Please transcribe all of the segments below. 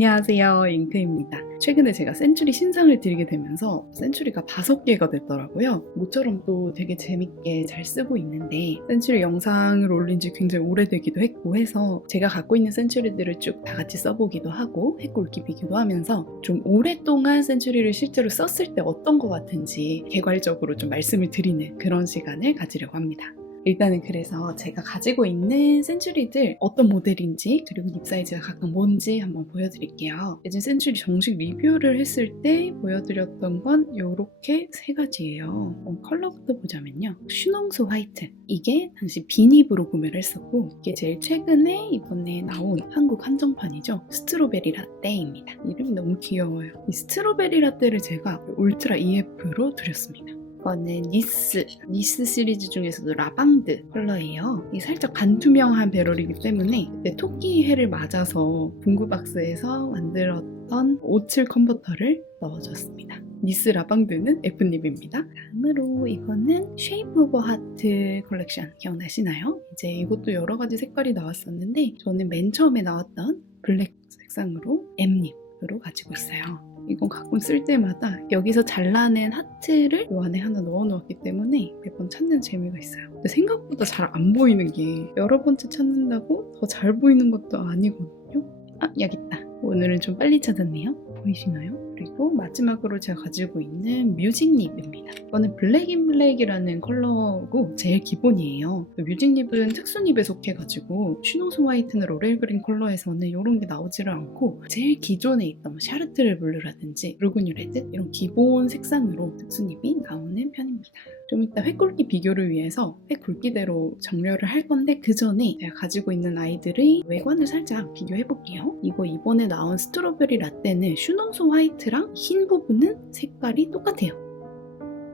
안녕하세요, 잉크입니다. 최근에 제가 센츄리 신상을 드리게 되면서 센츄리가 5개가 됐더라고요. 모처럼 또 되게 재밌게 잘 쓰고 있는데 센츄리 영상을 올린 지 굉장히 오래되기도 했고 해서 제가 갖고 있는 센츄리들을 쭉 다 같이 써보기도 하고 핵굵기 비교도 하면서 좀 오랫동안 센츄리를 실제로 썼을 때 어떤 것 같은지 개괄적으로 좀 말씀을 드리는 그런 시간을 가지려고 합니다. 일단은 그래서 제가 가지고 있는 센츄리들 어떤 모델인지 그리고 립 사이즈가 각각 뭔지 한번 보여드릴게요. 예전 센츄리 정식 리뷰를 했을 때 보여드렸던 건 이렇게 3가지예요. 컬러부터 보자면요. 슈농스 화이트. 이게 당시 비닙으로 구매를 했었고 이게 제일 최근에 이번에 나온 한국 한정판이죠. 스트로베리 라떼입니다. 이름이 너무 귀여워요. 이 스트로베리 라떼를 제가 울트라 EF로 드렸습니다. 이거는 니스 시리즈 중에서도 라방드 컬러예요. 이게 살짝 반투명한 배럴이기 때문에 그때 토끼 해를 맞아서 분구박스에서 만들었던 57 컨버터를 넣어줬습니다. 니스 라방드는 F닙입니다. 다음으로 이거는 쉐이프 오브 하트 컬렉션 기억나시나요? 이제 이것도 여러 가지 색깔이 나왔었는데 저는 맨 처음에 나왔던 블랙 색상으로 M닙으로 가지고 있어요. 이건 가끔 쓸 때마다 여기서 잘라낸 하트를 이 안에 하나 넣어놓았기 때문에 매번 찾는 재미가 있어요. 근데 생각보다 잘 안 보이는 게 여러 번째 찾는다고 더 잘 보이는 것도 아니거든요. 아, 여기 있다. 오늘은 좀 빨리 찾았네요. 보이시나요? 그리고 마지막으로 제가 가지고 있는 뮤직립입니다. 이거는 블랙인 블랙이라는 컬러고 제일 기본이에요. 뮤직립은 특수닙에 속해가지고 슈노스 화이트나 로렐 그린 컬러에서는 이런 게 나오지를 않고 제일 기존에 있던 샤르트르 블루라든지 루그뉴 레드 이런 기본 색상으로 특수닙이 나오는 편입니다. 좀 이따 획굵기 비교를 위해서 획굵기대로 정렬을 할 건데 그 전에 제가 가지고 있는 아이들의 외관을 살짝 비교해볼게요. 이거 이번에 나온 스트로베리 라떼는 슈농소 화이트랑 흰 부분은 색깔이 똑같아요.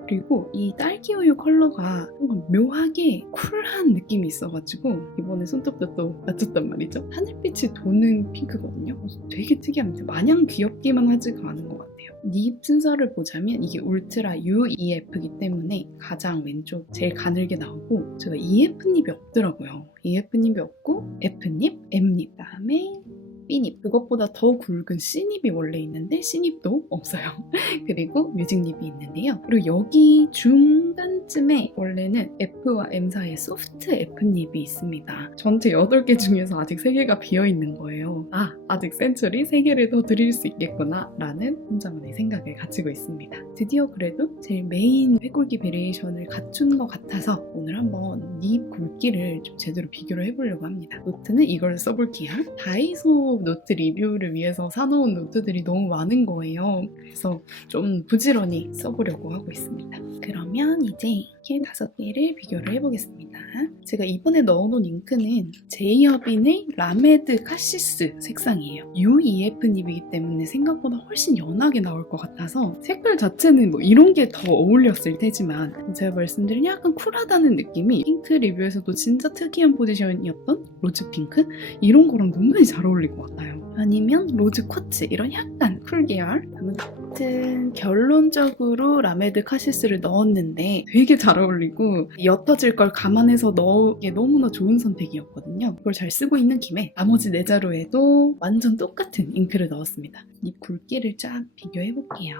그리고 이 딸기우유 컬러가 뭔가 묘하게 쿨한 느낌이 있어가지고 이번에 손톱도 또 맞췄단 말이죠. 하늘빛이 도는 핑크거든요. 되게 특이합니다. 마냥 귀엽기만 하지가 않은 것 같아요. 립 순서를 보자면 이게 울트라 UEF이기 때문에 가장 왼쪽 제일 가늘게 나오고 제가 EF닙이 없더라고요. EF닙이 없고 F닙, M닙, 그다음에 B닙, 그것보다 더 굵은 C닙이 원래 있는데 C닙도 없어요. 그리고 뮤직닙이 있는데요. 그리고 여기 중간쯤에 원래는 F와 M 사이에 소프트 F닙이 있습니다. 전체 8개 중에서 아직 3개가 비어있는 거예요. 아직 센츄리 3개를 더 드릴 수 있겠구나 라는 혼자만의 생각을 가지고 있습니다. 드디어 그래도 제일 메인 획굵기 베리에이션을 갖춘 것 같아서 오늘 한번 립 굵기를 좀 제대로 비교를 해보려고 합니다. 노트는 이걸 써볼게요. 다이소 노트 리뷰를 위해서 사놓은 노트들이 너무 많은 거예요. 그래서 좀 부지런히 써보려고 하고 있습니다. 그러면 이제 이렇게 5개를 비교를 해보겠습니다. 제가 이번에 넣어놓은 잉크는 제이어빈의 라메드 카시스 색상이에요. UEF 닙이기 때문에 생각보다 훨씬 연하게 나올 것 같아서 색깔 자체는 뭐 이런 게 더 어울렸을 테지만 제가 말씀드린 약간 쿨하다는 느낌이 핑크 리뷰에서도 진짜 특이한 포지션이었던 로즈 핑크? 이런 거랑 너무 잘 어울릴 것 같아요. 아니면 로즈 쿼츠 이런 약간 쿨 계열. 아무튼 결론적으로 라메드 카시스를 넣었는데 되게 잘 어울리고 옅어질 걸 감안해서 넣기에 너무나 좋은 선택이었거든요. 그걸 잘 쓰고 있는 김에 나머지 4자루에도 완전 똑같은 잉크를 넣었습니다. 립 굵기를 쫙 비교해볼게요.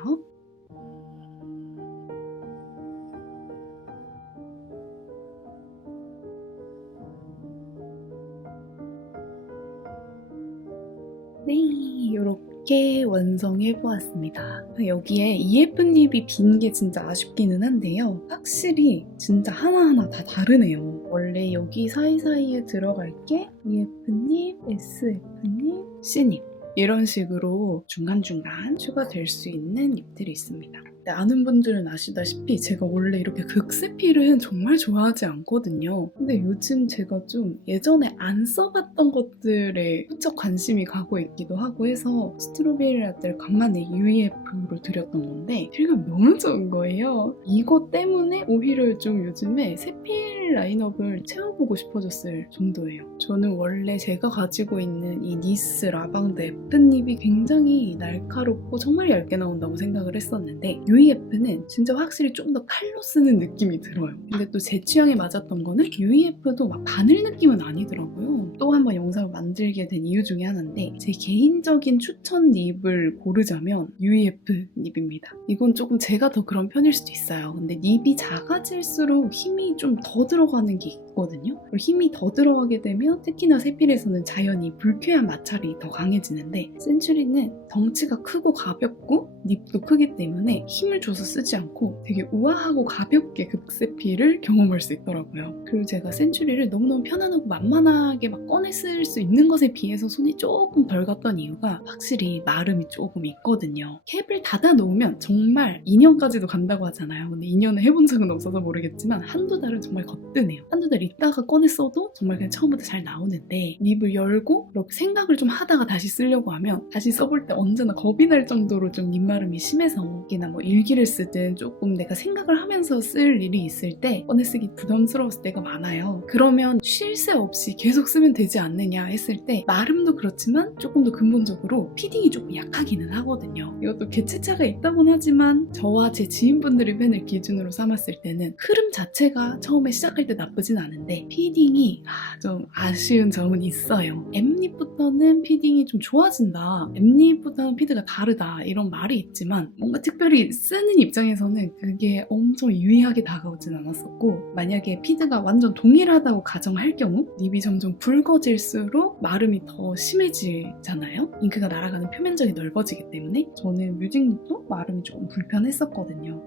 네, 이렇게 완성해보았습니다. 여기에 EF닙이 빈 게 진짜 아쉽기는 한데요. 확실히 진짜 하나하나 다 다르네요. 원래 여기 사이사이에 들어갈 게 EF닙, SF닙, C닙 이런 식으로 중간중간 추가될 수 있는 립들이 있습니다. 아는 분들은 아시다시피 제가 원래 이렇게 극세필은 정말 좋아하지 않거든요. 근데 요즘 제가 좀 예전에 안 써봤던 것들에 무척 관심이 가고 있기도 하고 해서 스트로베리 라떼를 간만에 UEF로 드렸던 건데 실감 너무 좋은 거예요. 이거 때문에 오히려 좀 요즘에 세필 생일 라인업을 채워보고 싶어졌을 정도예요. 저는 원래 제가 가지고 있는 이 니스 라방드 F닙이 굉장히 날카롭고 정말 얇게 나온다고 생각을 했었는데 UEF는 진짜 확실히 좀 더 칼로 쓰는 느낌이 들어요. 근데 또 제 취향에 맞았던 거는 UEF도 막 바늘 느낌은 아니더라고요. 또 한번 영상을 만들게 된 이유 중에 하나인데 제 개인적인 추천 닙을 고르자면 UEF 닙입니다. 이건 조금 제가 더 그런 편일 수도 있어요. 근데 닙이 작아질수록 힘이 좀 더 들어가는 게 있거든요. 그리고 힘이 더 들어가게 되면 특히나 세필에서는 자연히 불쾌한 마찰이 더 강해지는데 센츄리는 덩치가 크고 가볍고 닙도 크기 때문에 힘을 줘서 쓰지 않고 되게 우아하고 가볍게 급세필을 경험할 수 있더라고요. 그리고 제가 센츄리를 너무너무 편안하고 만만하게 막 꺼내 쓸 수 있는 것에 비해서 손이 조금 덜 갔던 이유가 확실히 마름이 조금 있거든요. 캡을 닫아 놓으면 정말 2년까지도 간다고 하잖아요. 근데 2년을 해본 적은 없어서 모르겠지만 한두 달은 정말 거뜬해요. 한두 달 있다가 꺼내 써도 정말 그냥 처음부터 잘 나오는데 립을 열고 이렇게 생각을 좀 하다가 다시 쓰려고 하면 다시 써볼 때 언제나 겁이 날 정도로 좀 립마름이 심해서 특히나 뭐 일기를 쓰든 조금 내가 생각을 하면서 쓸 일이 있을 때 꺼내 쓰기 부담스러웠을 때가 많아요. 그러면 쉴 새 없이 계속 쓰면 되지 않느냐 했을 때 마름도 그렇지만 조금 더 근본적으로 피딩이 조금 약하기는 하거든요. 이것도 개체차가 있다곤 하지만 저와 제 지인분들의 펜을 기준으로 삼았을 때는 흐름 자체가 처음에 시작할 때 나쁘진 않은데 피딩이 좀 아쉬운 점은 있어요. M립부터는 피딩이 좀 좋아진다. M립부터는 피드가 다르다. 이런 말이 있지만 뭔가 특별히 쓰는 입장에서는 그게 엄청 유의하게 다가오진 않았었고 만약에 피드가 완전 동일하다고 가정할 경우 립이 점점 굵어질수록 마름이 더 심해지잖아요. 잉크가 날아가는 표면적이 넓어지기 때문에 저는 뮤직립도 마름이 조금 불편했었거든요.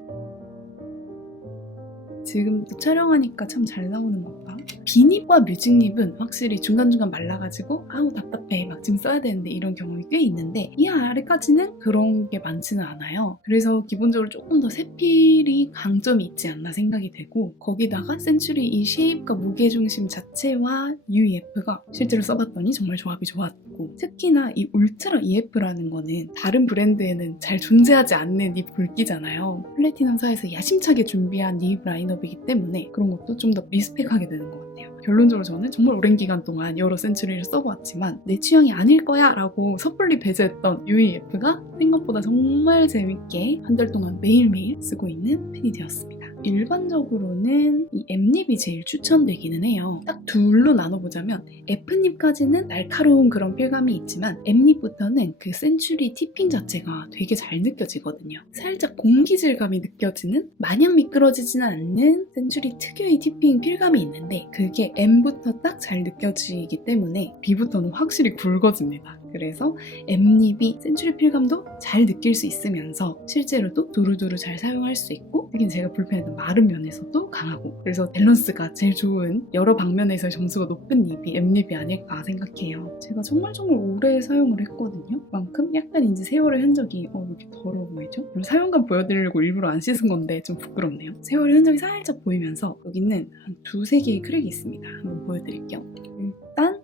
지금도 촬영하니까 참 잘 나오는 것 봐. 비닙과 뮤직립은 확실히 중간중간 말라가지고 아우 답답해 막 지금 써야 되는데 이런 경험이 꽤 있는데 이 아래까지는 그런 게 많지는 않아요. 그래서 기본적으로 조금 더 세필이 강점이 있지 않나 생각이 되고 거기다가 센츄리 이 쉐입과 무게중심 자체와 UEF가 실제로 써봤더니 정말 조합이 좋았고 특히나 이 울트라 EF라는 거는 다른 브랜드에는 잘 존재하지 않는 립 굵기잖아요. 플래티넘사에서 야심차게 준비한 립 라인업이기 때문에 그런 것도 좀 더 리스펙하게 되는 것 같아요. 결론적으로 저는 정말 오랜 기간 동안 여러 센츄리를 써보았지만 내 취향이 아닐 거야 라고 섣불리 배제했던 UEF가 생각보다 정말 재밌게 한 달 동안 매일매일 쓰고 있는 펜이 되었습니다. 일반적으로는 이 M립이 제일 추천되기는 해요. 딱 둘로 나눠보자면 F립까지는 날카로운 그런 필감이 있지만 M립부터는 그 센츄리 티핑 자체가 되게 잘 느껴지거든요. 살짝 공기질감이 느껴지는 마냥 미끄러지지는 않는 센츄리 특유의 티핑 필감이 있는데 그게 M부터 딱 잘 느껴지기 때문에 B부터는 확실히 굵어집니다. 그래서 M립이 센츄리 필감도 잘 느낄 수 있으면서 실제로도 두루두루 잘 사용할 수 있고 특히 제가 불편했던 마른 면에서도 강하고 그래서 밸런스가 제일 좋은 여러 방면에서 점수가 높은 립이 M립이 아닐까 생각해요. 제가 정말 오래 사용을 했거든요. 그만큼 약간 이제 세월의 흔적이 왜 이렇게 더러워 보이죠? 사용감 보여드리려고 일부러 안 씻은 건데 좀 부끄럽네요. 세월의 흔적이 살짝 보이면서 여기는 한 두세 개의 크랙이 있습니다. 한번 보여드릴게요. 일단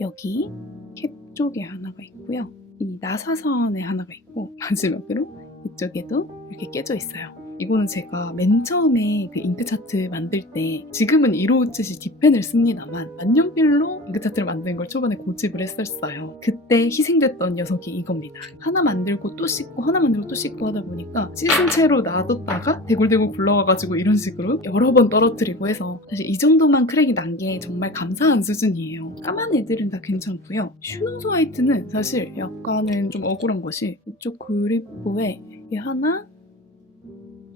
여기 캡 쪽에 하나가 있고요. 이 나사선에 하나가 있고 마지막으로 이쪽에도 이렇게 깨져 있어요. 이거는 제가 맨 처음에 그 잉크 차트 만들 때 지금은 이로우츠시 딥펜을 씁니다만 만년필로 잉크 차트를 만드는 걸 초반에 고집을 했었어요. 그때 희생됐던 녀석이 이겁니다. 하나 만들고 또 씻고 하나 만들고 또 씻고 하다 보니까 씻은 채로 놔뒀다가 대굴대굴 굴러가가지고 이런 식으로 여러 번 떨어뜨리고 해서 사실 이 정도만 크랙이 난 게 정말 감사한 수준이에요. 까만 애들은 다 괜찮고요. 슈노스 화이트는 사실 약간은 좀 억울한 것이 이쪽 그립부에 이게 하나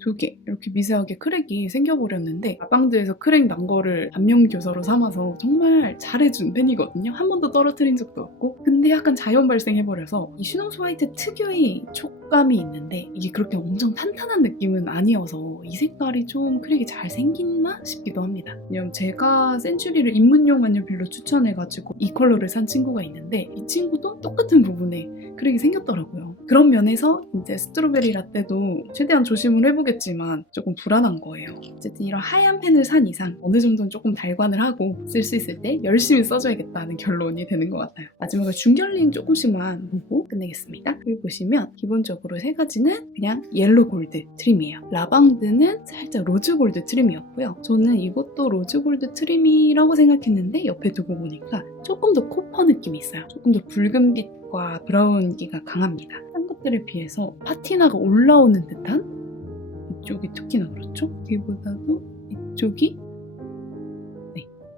두 개 이렇게 미세하게 크랙이 생겨버렸는데 라방드에서 크랙 난 거를 안면교사로 삼아서 정말 잘해준 펜이거든요. 한 번도 떨어뜨린 적도 없고 근데 약간 자연 발생해버려서 이 슈노스 화이트 특유의 촉감이 있는데 이게 그렇게 엄청 탄탄한 느낌은 아니어서 이 색깔이 좀 크랙이 잘 생겼나 싶기도 합니다. 왜냐면 제가 센츄리를 입문용 만년필로 추천해가지고 이 컬러를 산 친구가 있는데 이 친구도 똑같은 부분에 크랙이 생겼더라고요. 그런 면에서 이제 스트로베리 라떼도 최대한 조심을 해보겠지만 조금 불안한 거예요. 어쨌든 이런 하얀 펜을 산 이상 어느 정도는 조금 달관을 하고 쓸 수 있을 때 열심히 써줘야겠다는 결론이 되는 것 같아요. 마지막으로 중결림 조금씩만 보고 끝내 끝내겠습니다. 여기 보시면 기본적으로 세 가지는 그냥 옐로 골드 트림이에요. 라방드는 살짝 로즈 골드 트림이었고요. 저는 이것도 로즈 골드 트림이라고 생각했는데 옆에 두고 보니까 조금 더 코퍼 느낌이 있어요. 조금 더 붉은빛과 브라운기가 강합니다. 딴 것들에 비해서 파티나가 올라오는 듯한, 이쪽이 특히나 그렇죠? 이보다도 이쪽이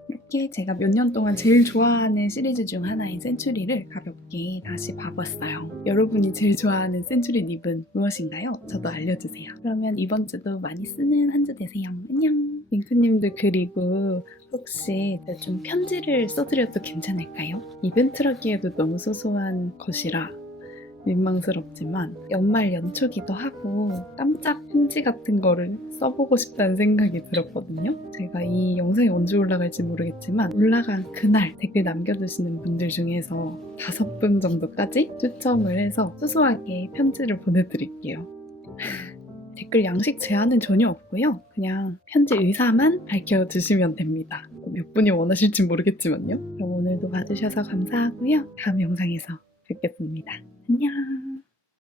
이렇게 제가 몇 년 동안 제일 좋아하는 시리즈 중 하나인 센츄리를 가볍게 다시 봐봤어요. 여러분이 제일 좋아하는 센츄리 립은 무엇인가요? 저도 알려주세요. 그러면 이번 주도 많이 쓰는 한 주 되세요. 안녕! 링크님들, 그리고 혹시 좀 편지를 써드려도 괜찮을까요? 이벤트라기에도 너무 소소한 것이라 민망스럽지만 연말 연초기도 하고 깜짝 편지 같은 거를 써보고 싶다는 생각이 들었거든요. 제가 이 영상이 언제 올라갈지 모르겠지만 올라간 그날 댓글 남겨주시는 분들 중에서 5분 정도까지 추첨을 해서 소소하게 편지를 보내드릴게요. 댓글 양식 제한은 전혀 없고요. 그냥 편지 의사만 밝혀주시면 됩니다. 몇 분이 원하실지 모르겠지만요. 그럼 오늘도 봐주셔서 감사하고요. 다음 영상에서 뵙겠습니다. 안녕.